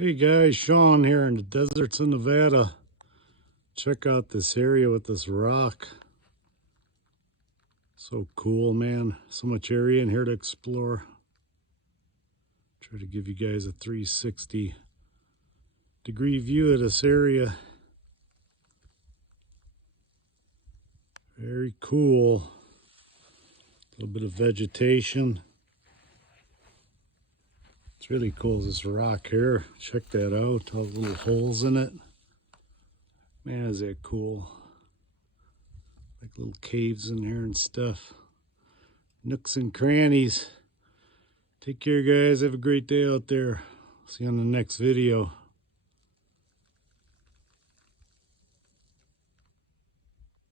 Hey guys, Sean here in the deserts of Nevada. Check out this area with this rock. So cool, man. So much area in here to explore. Try to give you guys a 360-degree view of this area. Very cool. A little bit of vegetation. It's really cool, this rock here. Check that out, all the little holes in it. Man, is that cool. Like little caves in here and stuff. Nooks and crannies. Take care, guys. Have a great day out there. See you on the next video.